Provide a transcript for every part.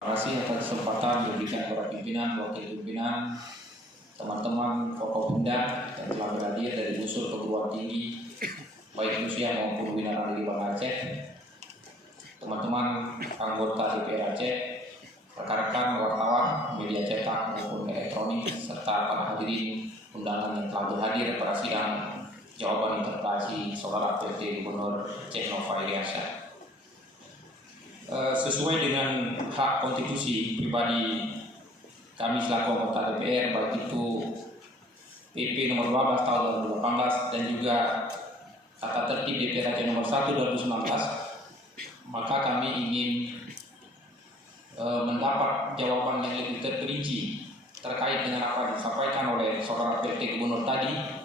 Terima kasih atas kesempatan diberikan kepada pimpinan, wakil pimpinan, teman-teman Forkopimda yang telah berhadir dari unsur perguruan tinggi baik usia maupun binaan di Bangka Aceh, teman-teman anggota DPR Aceh, rekan-rekan wartawan, media cetak maupun elektronik, serta para hadirin undangan yang telah berhadir pada sidang jawaban interpelasi Saudara PT Gubernur Aceh Nova Iriansyah. Sesuai dengan hak konstitusi pribadi kami selaku anggota DPR, baik itu PP nomor 12 tahun 2018 dan juga tata tertib DPR Aceh nomor 1 2019, maka kami ingin mendapat jawaban yang lebih terperinci terkait dengan apa yang disampaikan oleh Saudara PT Gubernur tadi,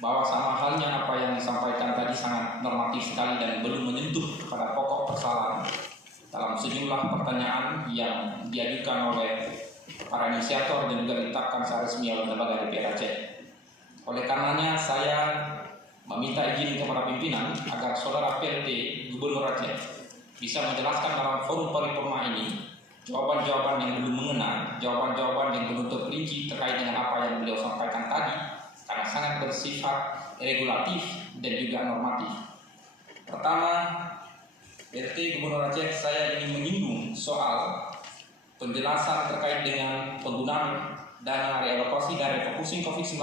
bahwa sama halnya apa yang disampaikan tadi sangat normatif sekali dan belum menyentuh pada pokok persoalan dalam sejumlah pertanyaan yang diajukan oleh para inisiator dan juga ditetapkan secara resmi oleh lembaga DPR Aceh. Oleh karenanya saya meminta izin kepada pimpinan agar Saudara PT Gubernur Aceh bisa menjelaskan dalam forum paripurna ini jawaban-jawaban yang belum mengena, jawaban-jawaban yang belum terperinci terkait dengan apa yang beliau sampaikan tadi, karena sangat bersifat regulatif dan juga normatif. Pertama, PT Gubernur Aceh, saya ingin menyinggung soal penjelasan terkait dengan penggunaan dana realokasi dan refocusing COVID-19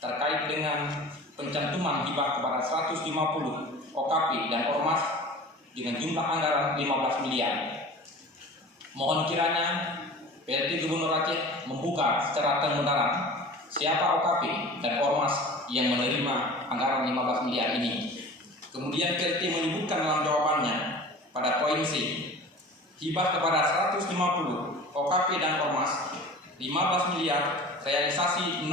terkait dengan pencantuman hibah kepada 150 OKP dan Ormas dengan jumlah anggaran 15 miliar. Mohon kiranya PT Gubernur Aceh membuka secara terang-terangan siapa OKP dan Ormas yang menerima anggaran 15 miliar ini. Kemudian PT menyebutkan dalam jawabannya pada poin C, hibah kepada 150 OKP dan Ormas 15 miliar, realisasi 0.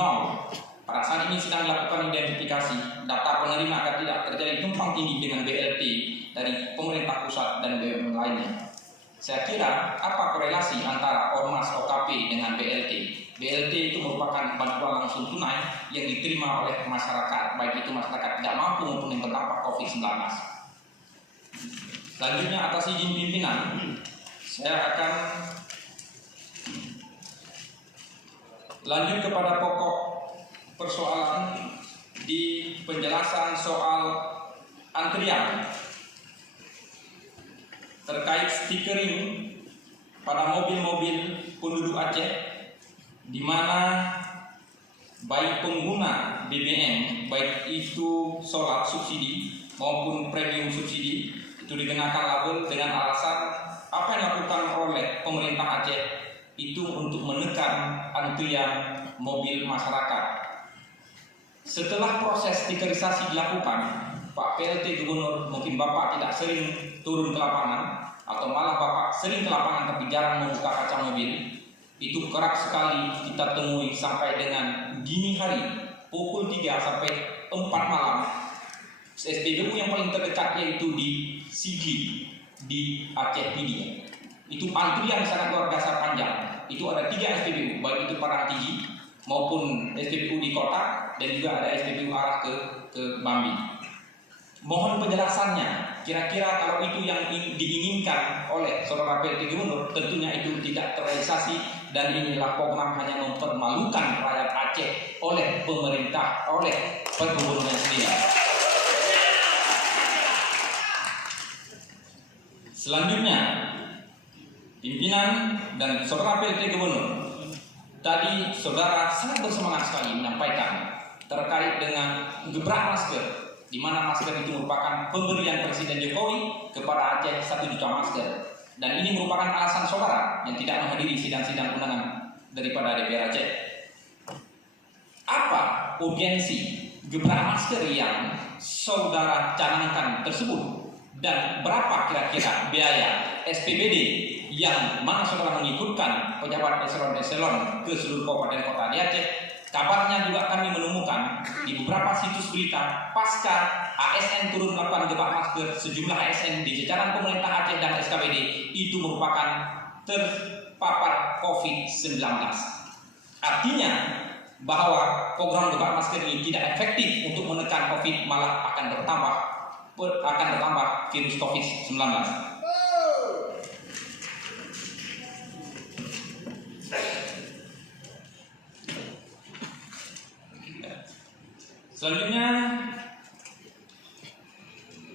Pada saat ini sedang dilakukan identifikasi data penerima agar tidak terjadi tumpang tindih dengan BLT dari pemerintah pusat dan BUMN lainnya. Saya kira apa korelasi antara Ormas OKP dengan BLT? BLT itu merupakan bantuan langsung tunai yang diterima oleh masyarakat, baik itu masyarakat tidak mampu maupun yang terdampak COVID-19. Selanjutnya atas izin pimpinan, saya akan lanjut kepada pokok persoalan di penjelasan soal antrian terkait stikering pada mobil-mobil penduduk Aceh, di mana baik pengguna BBM, baik itu solar subsidi maupun premium subsidi, itu dikenakan label dengan alasan apa yang dilakukan oleh pemerintah Aceh itu untuk menekan antrian mobil masyarakat. Setelah proses stikerisasi dilakukan, Pak PLT Gubernur, mungkin Bapak tidak sering turun ke lapangan atau malah Bapak sering ke lapangan tapi jarang membuka kaca mobil. Itu kerap sekali kita temui sampai dengan dini hari pukul 3 sampai 4 malam. SPBU yang paling terdekat yaitu di Sigi di Aceh Pidi. Itu antrian sangat luar biasa panjang. Itu ada 3 SPBU, baik itu Parangtiji maupun SPBU di kota dan juga ada SPBU arah ke Bambi. Mohon penjelasannya, kira-kira kalau itu yang diinginkan oleh Saudara PT Gubernur, tentunya itu tidak terrealisasi dan inilah program hanya mempermalukan rakyat Aceh oleh pemerintah, oleh pergubernurnya sendiri. Selanjutnya, pimpinan dan Saudara PT Gubernur, tadi Saudara sangat bersemangat sekali menyampaikan terkait dengan gebrak masker, di mana masker itu merupakan pemberian Presiden Jokowi kepada Aceh 1 juta masker. Dan ini merupakan alasan Saudara yang tidak menghadiri sidang-sidang undangan daripada DPR Aceh. Apa urgensi gebrak masker yang Saudara canangkan tersebut? Dan berapa kira-kira biaya SPBD yang mana Saudara mengikutkan pejabat eselon-eselon ke seluruh kabupaten kota di Aceh? Kabarnya juga kami menemukan di beberapa situs berita pasca ASN turun melakukan gebrak masker, sejumlah ASN di jajaran pemerintah Aceh dan SKPD itu merupakan terpapar COVID-19. Artinya bahwa program gebrak masker ini tidak efektif untuk menekan COVID, malah akan bertambah virus COVID-19. Selanjutnya,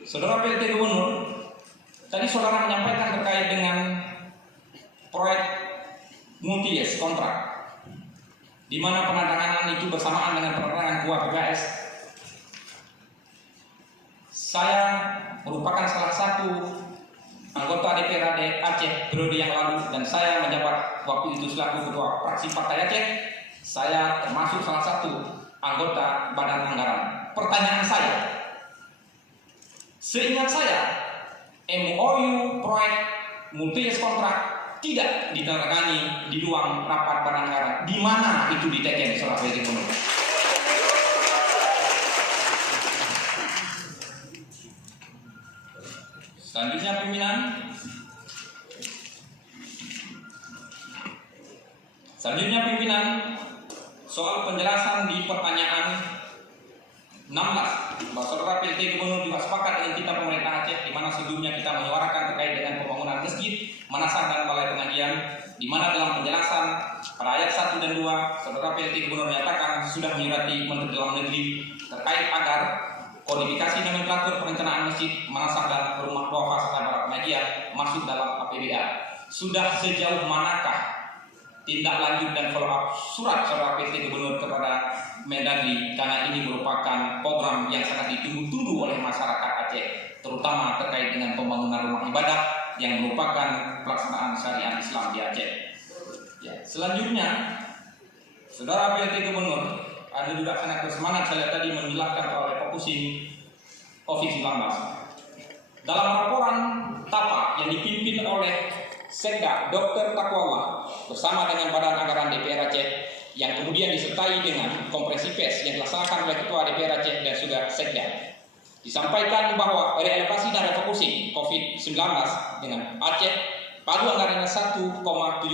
Saudara PLT Gubernur, tadi saudara menyampaikan terkait dengan proyek multi-years kontrak, di mana penandatanganan itu bersamaan dengan penandatangan KUA PPKS. Saya merupakan salah satu anggota DPRD Aceh periode yang lalu, dan saya menjabat waktu itu selaku ketua fraksi Partai Aceh. Saya termasuk salah satu anggota Badan Anggaran. Pertanyaan saya, seingat saya, MOU proyek multi-years kontrak tidak ditandatangani di ruang rapat Badan Anggaran. Di mana itu diteken, Saudara PLT Gubernur? Selanjutnya pimpinan. Soal penjelasan di pertanyaan 16, bahwa Saudara PLT Gubernur juga sepakat dengan kita pemerintah Aceh, di mana sebelumnya kita menyuarakan terkait dengan pembangunan masjid, manasah dan balai pengajian, di mana dalam penjelasan pada ayat 1 dan 2, Saudara PLT Gubernur menyatakan sudah menyurati Menteri Dalam Negeri terkait agar kodifikasi nomenklatur perencanaan masjid, manasah dan rumah wakaf serta balai pengajian masuk dalam APBA. Sudah sejauh manakah tindak lanjut dan follow up surat Saudara PLT Gubernur kepada Mendagri, karena ini merupakan program yang sangat ditunggu-tunggu oleh masyarakat Aceh, terutama terkait dengan pembangunan rumah ibadah yang merupakan pelaksanaan syariat Islam di Aceh. Ya, selanjutnya, Saudara PLT Gubernur, ada juga sangat bersemangat saya tadi menjelaskan soal refocusing COVID-19. Dalam laporan TAPA yang dipimpin oleh Sekda Dr. Takwallah bersama dengan Badan Anggaran DPR Aceh, yang kemudian disertai dengan konferensi pers yang dilaksanakan oleh Ketua DPR Aceh dan juga Sekda, disampaikan bahwa realisasi dan refocusing COVID-19 dengan Aceh padu anggarannya 1,7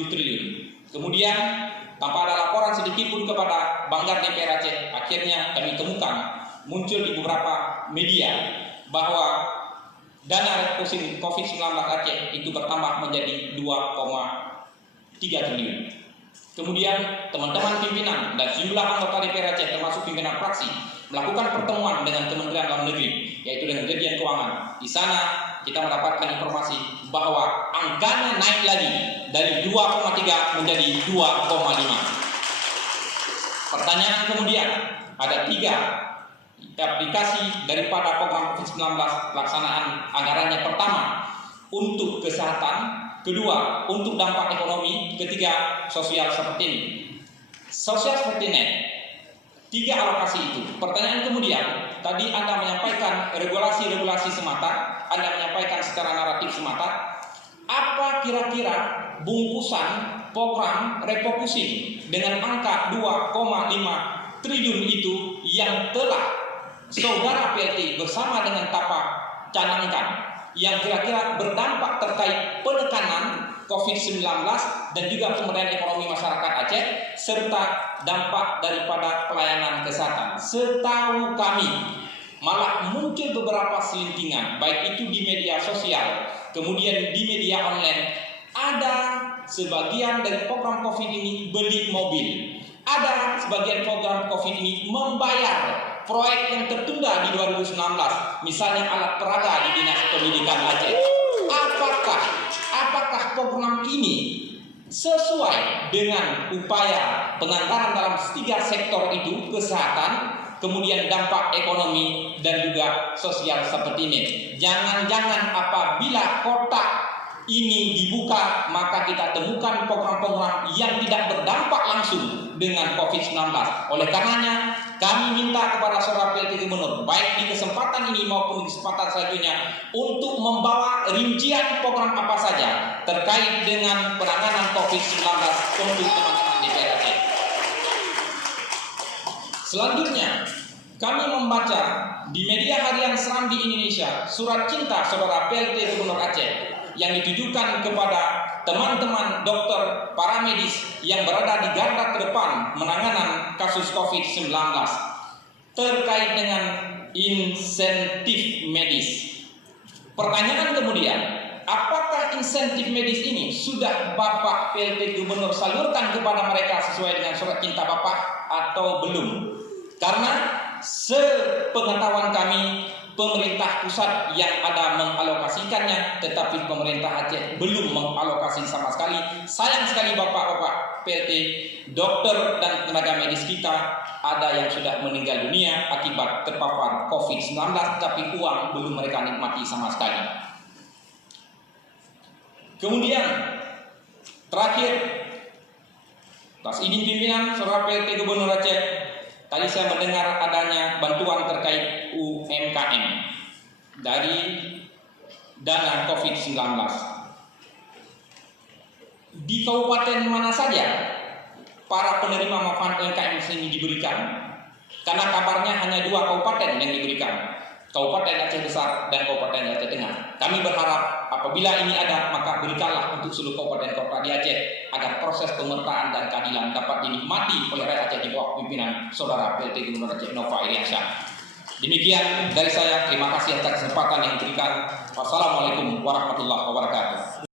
triliun. Kemudian tanpa ada laporan sedikit pun kepada Banggar DPR Aceh, akhirnya kami temukan muncul di beberapa media bahwa dana refocusing COVID-19 Aceh itu bertambah menjadi 2,3 triliun. Kemudian teman-teman pimpinan dan sejumlah anggota DPR Aceh termasuk pimpinan fraksi melakukan pertemuan dengan Kementerian Dalam Negeri, yaitu dengan Dirjen Keuangan. Di sana kita mendapatkan informasi bahwa angkanya naik lagi dari 2,3 menjadi 2,5. Pertanyaan kemudian, ada 3 aplikasi daripada program COVID-19 pelaksanaan anggarannya. Pertama, untuk kesehatan; kedua, untuk dampak ekonomi; ketiga, sosial seperti ini. Sosial seperti ini, 3 alokasi itu. Pertanyaan kemudian, tadi Anda menyampaikan regulasi semata, Anda menyampaikan secara naratif semata. Apa kira-kira bungkusan program refocusing dengan angka 2,5 triliun itu yang telah Saudara PLT bersama dengan TAPA canangkan, yang kira-kira berdampak terkait penekanan COVID-19 dan juga pemberdayaan ekonomi masyarakat Aceh serta dampak daripada pelayanan kesehatan? Setahu kami malah muncul beberapa selintingan, baik itu di media sosial, kemudian di media online. Ada sebagian dari program COVID ini beli mobil, ada sebagian program COVID ini membayar proyek yang tertunda di 2019, misalnya alat peraga di Dinas Pendidikan Aceh. Apakah program ini sesuai dengan upaya penganggaran dalam 3 sektor itu, kesehatan, kemudian dampak ekonomi, dan juga sosial seperti ini? Jangan-jangan apabila kotak ini dibuka, maka kita temukan program-program yang tidak berdampak langsung dengan COVID-19. Oleh karenanya, kami minta kepada Saudara PLT Gubernur, baik di kesempatan ini maupun di kesempatan selanjutnya, untuk membawa rincian program apa saja terkait dengan penanganan COVID-19 untuk teman-teman DPR Aceh. Selanjutnya, kami membaca di media harian Serambi Indonesia surat cinta Saudara PLT Gubernur Aceh yang ditujukan kepada teman-teman dokter para medis yang berada di garda terdepan menanganan kasus COVID-19 terkait dengan insentif medis. Pertanyaan kemudian, apakah insentif medis ini sudah Bapak PLT Gubernur salurkan kepada mereka sesuai dengan surat cinta Bapak atau belum? Karena sepengetahuan kami pemerintah pusat yang ada mengalokasikannya, tetapi pemerintah Aceh belum mengalokasi sama sekali. Sayang sekali Bapak-bapak PLT, dokter dan tenaga medis kita ada yang sudah meninggal dunia akibat terpapar COVID-19, tapi uang belum mereka nikmati sama sekali. Kemudian terakhir, atas izin pimpinan Saudara PLT Gubernur Aceh, tadi saya mendengar adanya bantuan terkait UMKM dari dana COVID-19. Di kabupaten mana saja para penerima manfaat UMKM ini diberikan? Karena kabarnya hanya 2 kabupaten yang diberikan, Kabupaten Aceh Besar dan Kabupaten Aceh Tengah. Kami berharap apabila ini ada, maka berikanlah untuk seluruh kabupaten kota di Aceh agar proses pemertaan dan keadilan dapat dinikmati oleh rakyat Aceh di bawah pimpinan Saudara PLT Gubernur Aceh Nova Iriansyah. Demikian dari saya, terima kasih atas kesempatan yang diberikan. Wassalamualaikum warahmatullahi wabarakatuh.